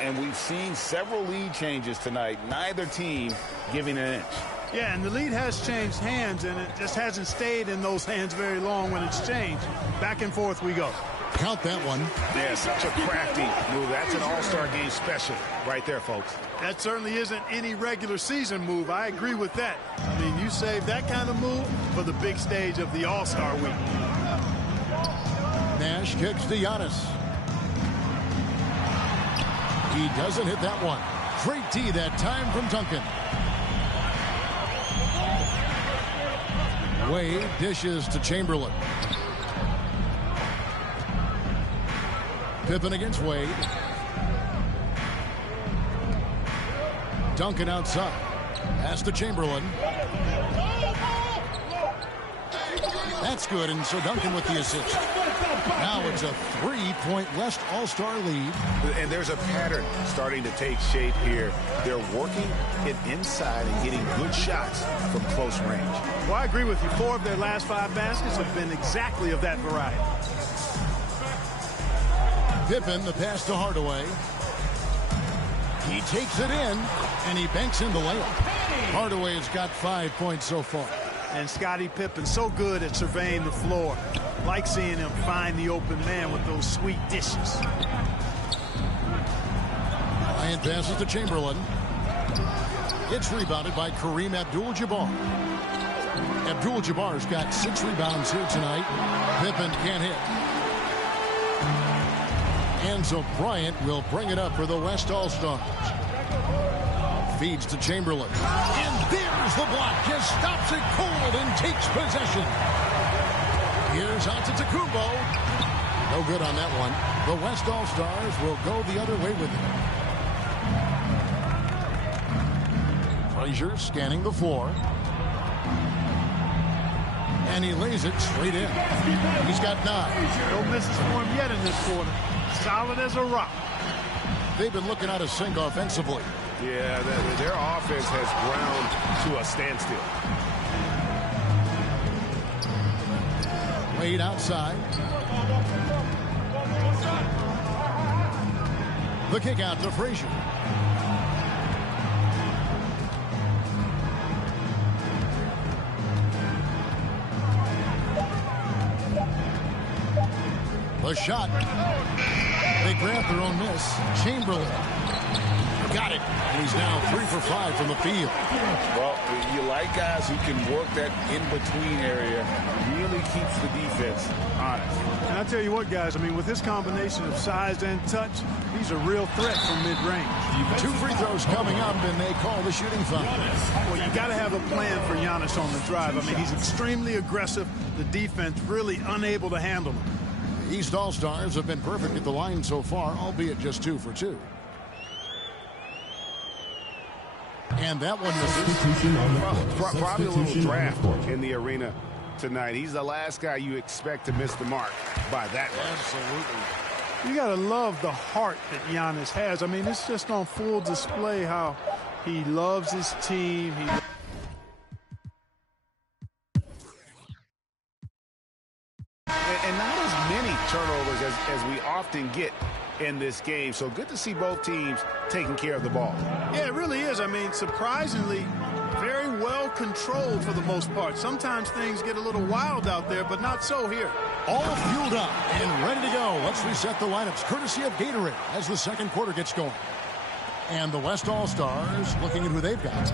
And we've seen several lead changes tonight. Neither team giving an inch. Yeah, and the lead has changed hands, and it just hasn't stayed in those hands very long when it's changed. Back and forth we go. Count that one. Yeah, such a crafty move. That's an All-Star game special right there, folks. That certainly isn't any regular season move. I agree with that. I mean, you save that kind of move for the big stage of the All-Star week. Nash kicks to Giannis. He doesn't hit that one. Great D that time from Duncan. Wade dishes to Chamberlain. Pippen against Wade. Duncan outside. Pass to Chamberlain. That's good, and so Duncan with the assist. Now it's a 3-point West All-Star lead. And there's a pattern starting to take shape here. They're working it inside and getting good shots from close range. Well, I agree with you. 4 of their last 5 baskets have been exactly of that variety. Pippen, the pass to Hardaway. He takes it in, and he banks in the layup. Hardaway has got 5 points so far. And Scottie Pippen so good at surveying the floor. Like seeing him find the open man with those sweet dishes. Bryant passes to Chamberlain. It's rebounded by Kareem Abdul-Jabbar. Abdul-Jabbar's got 6 rebounds here tonight. Pippen can't hit. And so Bryant will bring it up for the West All-Stars. Feeds to Chamberlain. And there's the block. Just stops it cold and takes possession. Here's Antetokounmpo. No good on that one. The West All-Stars will go the other way with it. Frazier scanning the floor. And he lays it straight in. He's got 9. No misses for him yet in this quarter. Solid as a rock. They've been looking out of sync offensively. Yeah, their offense has ground to a standstill. Wade outside. The kick out to Frazier. The shot. They grab their own miss. Chamberlain. Got it. And he's now 3 for 5 from the field. Well, you like guys who can work that in-between area. Really keeps the defense honest. And I tell you what, guys, I mean, with this combination of size and touch, he's a real threat from mid-range. 2 free throws coming up, and they call the shooting foul. Well, you got to have a plan for Giannis on the drive. I mean, he's extremely aggressive. The defense really unable to handle him. The East All-Stars have been perfect at the line so far, albeit just 2 for 2. And that one misses. Probably a little draft in the arena tonight. He's the last guy you expect to miss the mark by that much. Absolutely. You got to love the heart that Giannis has. I mean, it's just on full display how he loves his team. often get in this game. So good to see both teams taking care of the ball. Yeah, it really is. I mean, surprisingly, very well controlled for the most part. Sometimes things get a little wild out there, but not so here. All fueled up and ready to go. Let's reset the lineups courtesy of Gatorade as the second quarter gets going. And the West All-Stars looking at who they've got.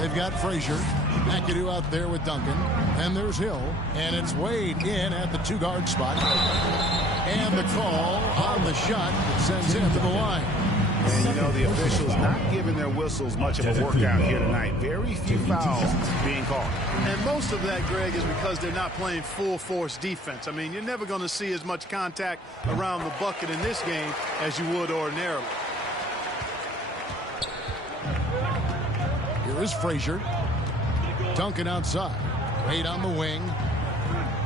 They've got Frazier, McAdoo out there with Duncan. Then there's Hill, and it's Wade in at the two-guard spot. And the call on the shot that sends him to the line. And you know, the officials not giving their whistles much of a workout here tonight. Very few fouls being called. And most of that, Greg, is because they're not playing full-force defense. I mean, you're never going to see as much contact around the bucket in this game as you would ordinarily. Here is Frazier. Duncan outside. Wade on the wing.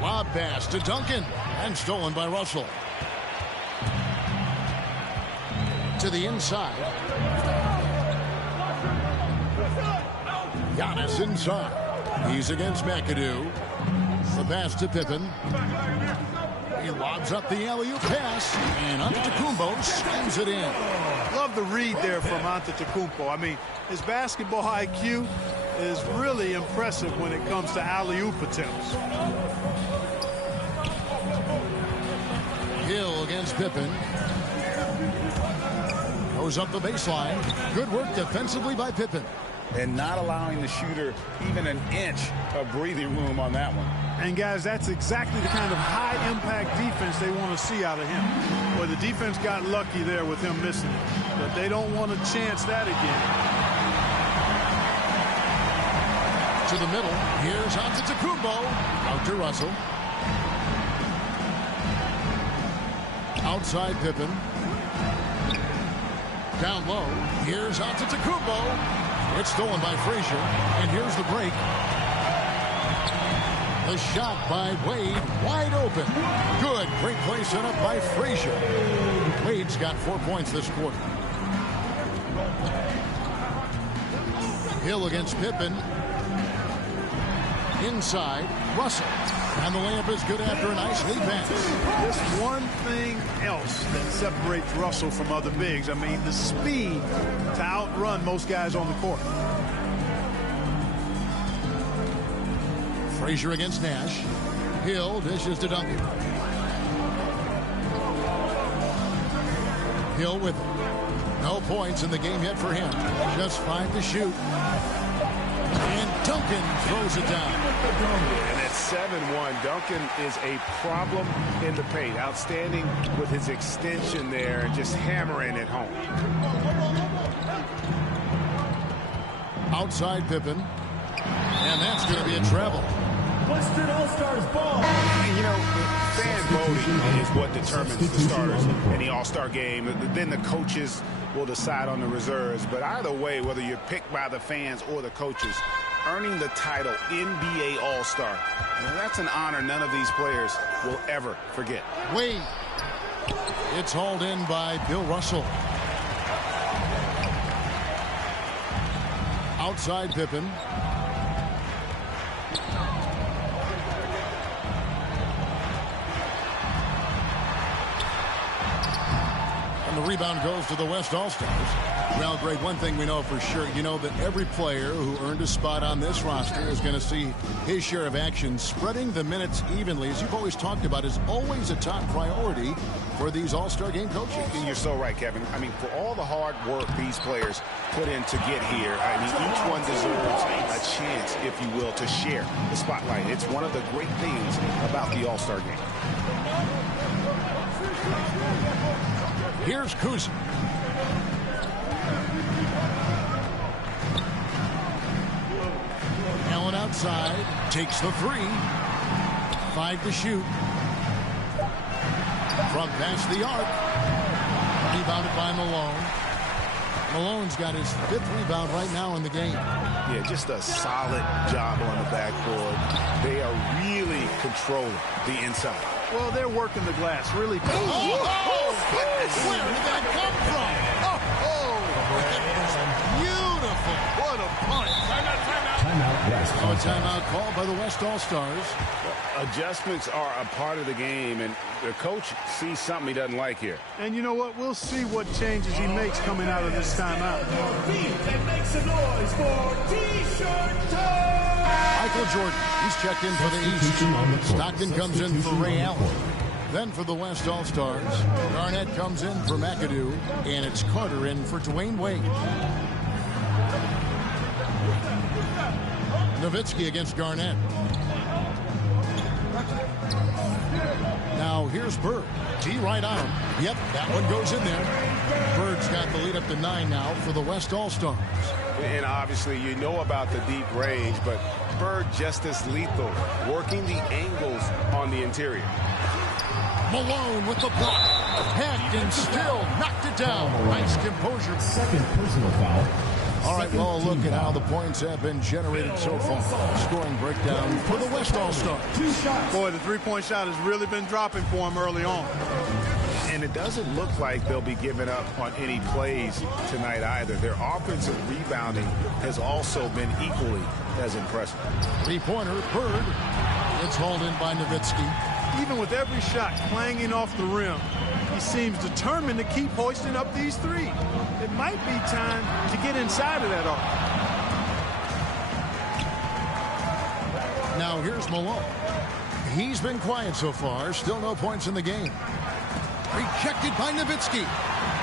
Lob pass to Duncan. And stolen by Russell. To the inside. Giannis inside. He's against McAdoo. The pass to Pippen. He lobs up the alley-oop pass. And Antetokounmpo slams it in. Love the read there from Antetokounmpo. I mean, his basketball IQ is really impressive when it comes to alley-oop attempts. Hill against Pippen. Goes up the baseline. Good work defensively by Pippen. And not allowing the shooter even an inch of breathing room on that one. And, guys, that's exactly the kind of high-impact defense they want to see out of him. Well, the defense got lucky there with him missing it. But they don't want to chance that again. To the middle. Here's Antetokounmpo. Out to Russell. Outside Pippen. Down low. Here's Antetokounmpo. It's stolen by Frazier. And here's the break. The shot by Wade. Wide open. Good. Great play set up by Frazier. Wade's got 4 points this quarter. Hill against Pippen. Inside. Russell. And the layup is good after a nice lead pass. Just one thing else that separates Russell from other bigs. I mean, the speed to outrun most guys on the court. Frazier against Nash. Hill dishes to Duncan. Hill with no points in the game yet for him. Just 5 to shoot. And Duncan throws it down. And at 7-1, Duncan is a problem in the paint. Outstanding with his extension there and just hammering it home. Outside Pippen. And that's going to be a travel. Western All-Stars ball. You know, fan voting is what determines the starters in the All-Star game. Then the coaches will decide on the reserves. But either way, whether you're picked by the fans or the coaches, earning the title NBA All-Star, that's an honor none of these players will ever forget. Wade. It's hauled in by Bill Russell. Outside Pippen. And the rebound goes to the West All-Stars. Well, Greg, one thing we know for sure, you know that every player who earned a spot on this roster is going to see his share of action. Spreading the minutes evenly, as you've always talked about, is always a top priority for these All-Star game coaches. And you're so right, Kevin. I mean, for all the hard work these players put in to get here, I mean, each one deserves a chance, if you will, to share the spotlight. It's one of the great things about the All-Star game. Here's Kuzma. Allen outside, takes the 3. 5 to shoot. From past the arc. Rebounded by Malone. Malone's got his 5th rebound right now in the game. Yeah, just a solid job on the backboard. They are really controlling the inside. Well, they're working the glass really. Where did that come from? Beautiful. What a punch. Now a timeout called by the West All-Stars. Adjustments are a part of the game, and the coach sees something he doesn't like here. And you know what? We'll see what changes he makes coming out of this timeout. Make some noise for T-shirt time! Michael Jordan, he's checked in for the East. Stockton comes in for Ray Allen. Then for the West All-Stars, Garnett comes in for McAdoo, and it's Carter in for Dwayne Wade. Nowitzki against Garnett. Now here's Bird. T right on him. Yep, that one goes in there. Bird's got the lead up to 9 now for the West All-Stars. And obviously you know about the deep range, but Bird just as lethal, working the angles on the interior. Malone with the block. Head and still knocked it down. Nice composure. Second personal foul. All right, well, look at how the points have been generated so far. Scoring breakdown for the West All-Stars. Boy, the three-point shot has really been dropping for him early on. And it doesn't look like they'll be giving up on any plays tonight either. Their offensive rebounding has also been equally as impressive. Three-pointer, Bird. It's hauled in by Nowitzki. Even with every shot clanging off the rim, he seems determined to keep hoisting up these threes. It might be time to get inside of that arc. Now here's Malone. He's been quiet so far. Still no points in the game. Rejected by Nowitzki.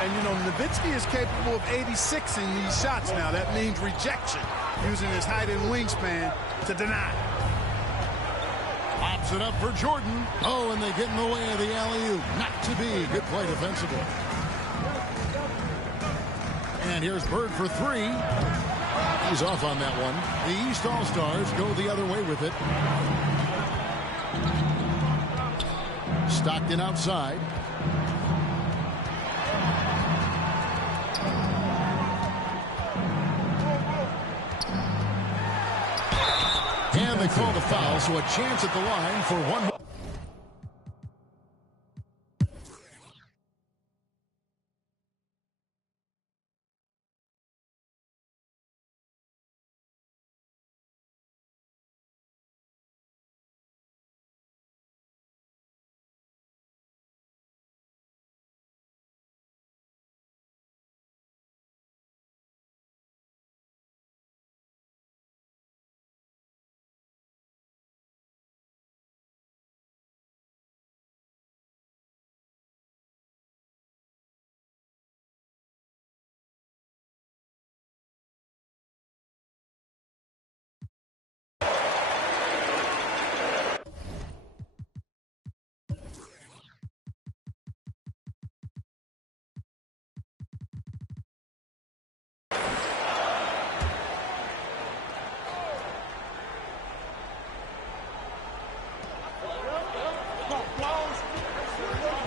And, you know, Nowitzki is capable of 86ing these shots now. That means rejection, using his height and wingspan to deny. Pops it up for Jordan. Oh, and they get in the way of the alley-oop. Not to be. Good play defensively. And here's Bird for 3. He's off on that one. The East All-Stars go the other way with it. Stockton outside. And they call the foul, so a chance at the line for one more.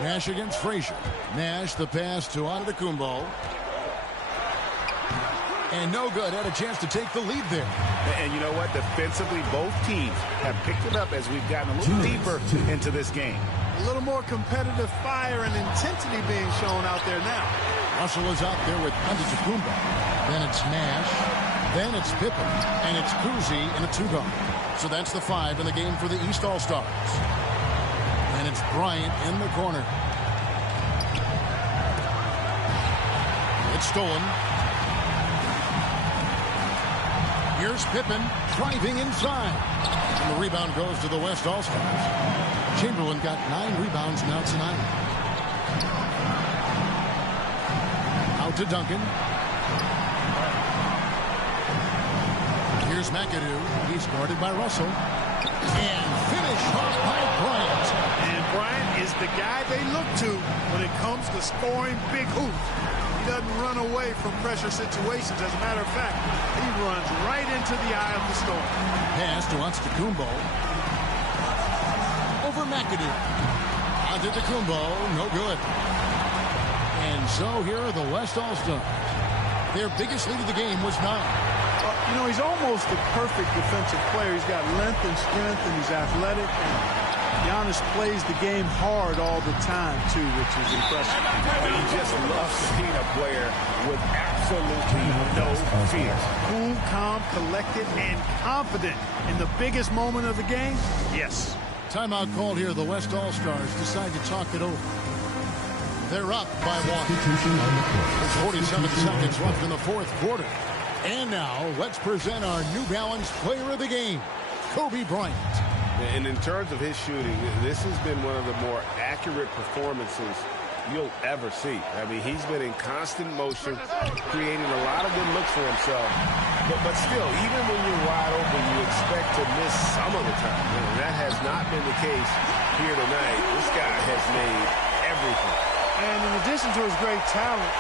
Nash against Frazier. Nash, the pass to Antetokounmpo. And no good. Had a chance to take the lead there. And you know what? Defensively, both teams have picked it up as we've gotten a little deeper into this game. A little more competitive fire and intensity being shown out there now. Russell is out there with Antetokounmpo. Then it's Nash. Then it's Pippen. And it's Cousy in a 2-guard. So that's the 5 in the game for the East All-Stars. And it's Bryant in the corner. It's stolen. Here's Pippen driving inside. And the rebound goes to the West All-Stars. Chamberlain got 9 rebounds now tonight. Out to Duncan. Here's McAdoo. He's guarded by Russell. And finished off by Bryant. And Bryant is the guy they look to when it comes to scoring big hoops. He doesn't run away from pressure situations. As a matter of fact, he runs right into the eye of the storm. Pass to Antetokounmpo. Over McAdoo. Antetokounmpo, no good. And so here are the West All-Stars. Their biggest lead of the game was 9. You know, he's almost the perfect defensive player. He's got length and strength, and he's athletic. And Giannis plays the game hard all the time, too, which is impressive. You just love seeing a player with absolutely no fear. Cool, calm, collected, and confident in the biggest moment of the game? Yes. Timeout called here. The West All-Stars decide to talk it over. They're up by 1. There's 47 seconds left in the fourth quarter. And now, let's present our New Balance Player of the Game, Kobe Bryant. And in terms of his shooting, this has been one of the more accurate performances you'll ever see. I mean, he's been in constant motion, creating a lot of good looks for himself. But still, even when you're wide open, you expect to miss some of the time. And that has not been the case here tonight. This guy has made everything. And in addition to his great talent,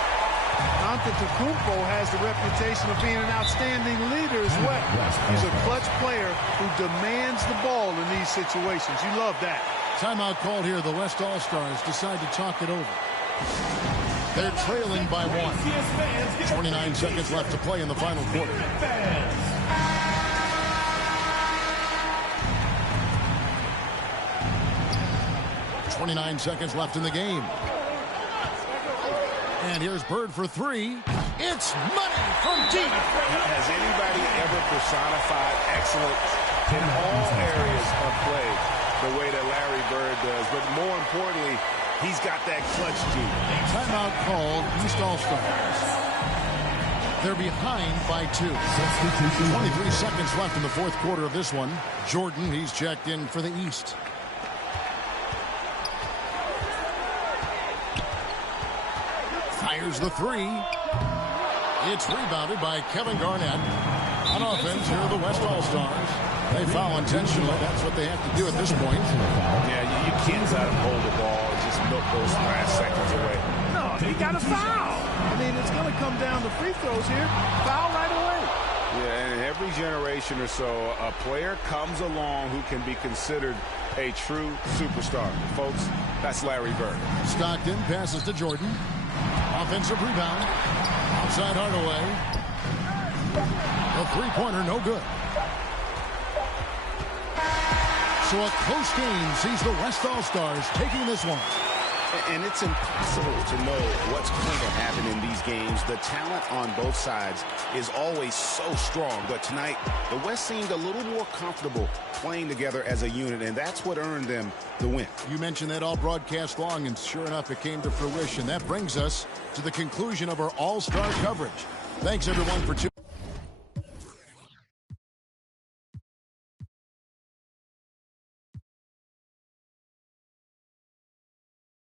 Antetokounmpo has the reputation of being an outstanding leader as well. He's a clutch player who demands the ball in these situations. You love that. Timeout called here. The West All-Stars decide to talk it over. They're trailing by 1. 29 seconds left to play in the final quarter. 29 seconds left in the game. And here's Bird for 3. It's money from deep. Has anybody ever personified excellence in all areas of play the way that Larry Bird does? But more importantly, he's got that clutch gene. Timeout called East All-Stars. They're behind by 2. 23 seconds left in the fourth quarter of this one. Jordan, he's checked in for the East. Fires the 3. It's rebounded by Kevin Garnett. On offense, here are the West All-Stars. They foul intentionally. That's what they have to do at this point. Yeah, you can't let him hold the ball and just milk those last seconds away. No, he got a foul. I mean, it's going to come down to free throws here. Foul right away. Yeah, and every generation or so, a player comes along who can be considered a true superstar. Folks, that's Larry Bird. Stockton passes to Jordan. Offensive rebound. Outside Hardaway. The three-pointer, no good. So a close game sees the West All-Stars taking this one. And it's impossible to know what's going to happen in these games. The talent on both sides is always so strong. But tonight, the West seemed a little more comfortable playing together as a unit, and that's what earned them the win. You mentioned that all broadcast long, and sure enough, it came to fruition. That brings us to the conclusion of our All-Star coverage. Thanks, everyone, for tuning in.